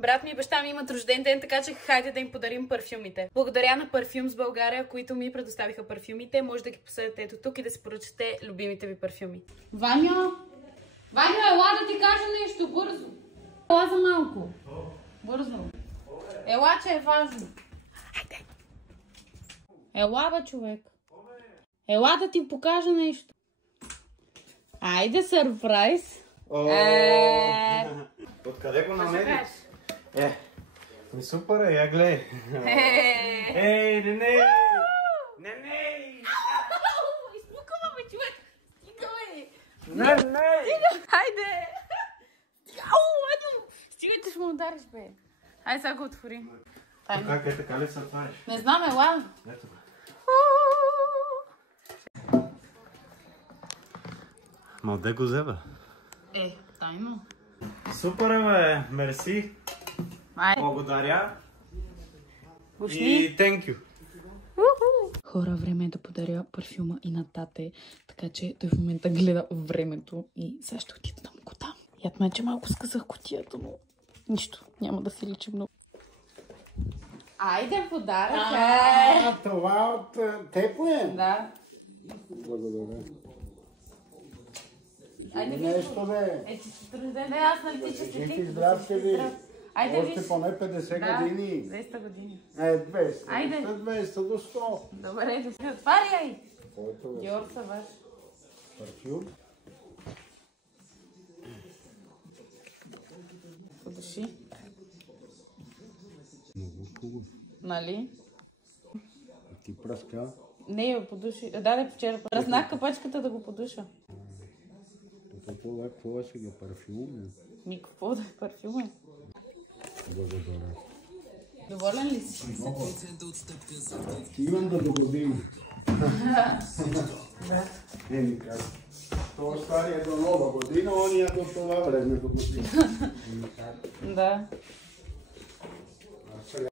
Брат ми и баща ми имат рожден ден, така че хайде да им подарим парфюмите. Благодаря на Парфюмс България, които ми предоставиха парфюмите. Може да ги посъдете ето тук и да си поръчате любимите ви парфюми. Ваньо! Ваньо, ела да ти кажа нещо бързо. Ела за малко. Бързо. Ела, че е важно. Хайде. Ела, бе, човек. Ела да ти покажа нещо. Айде, сърпрайз. Откъде го намериш? Ми супер е, я гледай. Ей, не! Изпукава ме, човек. Стига, бе. Не! Хайде. Ау, стигайте, ще му удариш, бе. Хайде, сега го отвори. Как е, така ли се отвариш? Не знам, ела. Ето го. Ма отде го взе, бе? Тайно. Супер е, бе. Мерси. Благодаря. И thank you. Хора, време е да подаря парфюма и на тате, така че той в момента гледа времето и сега ще отида да му го дам. Яд ме, че малко скъсах кутията, но нищо, няма да се личи много. Айде, подарък! Това от теб ли е? Да. Благодаря. Айде, Нещо бе. че си рожден, аз нали ти че Жив и здрав ще ви. Айде, Още поне 50 години. 200 години. 200. Айде. 200 до 100. Добре, да се отваряй! Който е Диор са ваш. парфюм. Подуши. Много хубаво. Нали? Ти пръска. Не, бе, подуши. Даде вчера. Разнах капачката да го подуша. Това какво е сега? Парфюм? Ми, какво да е парфюма? Благодаря. Доволен ли си? Имам да догодим. Еми как? Това стария до нова година, ония до това време догодим. Да.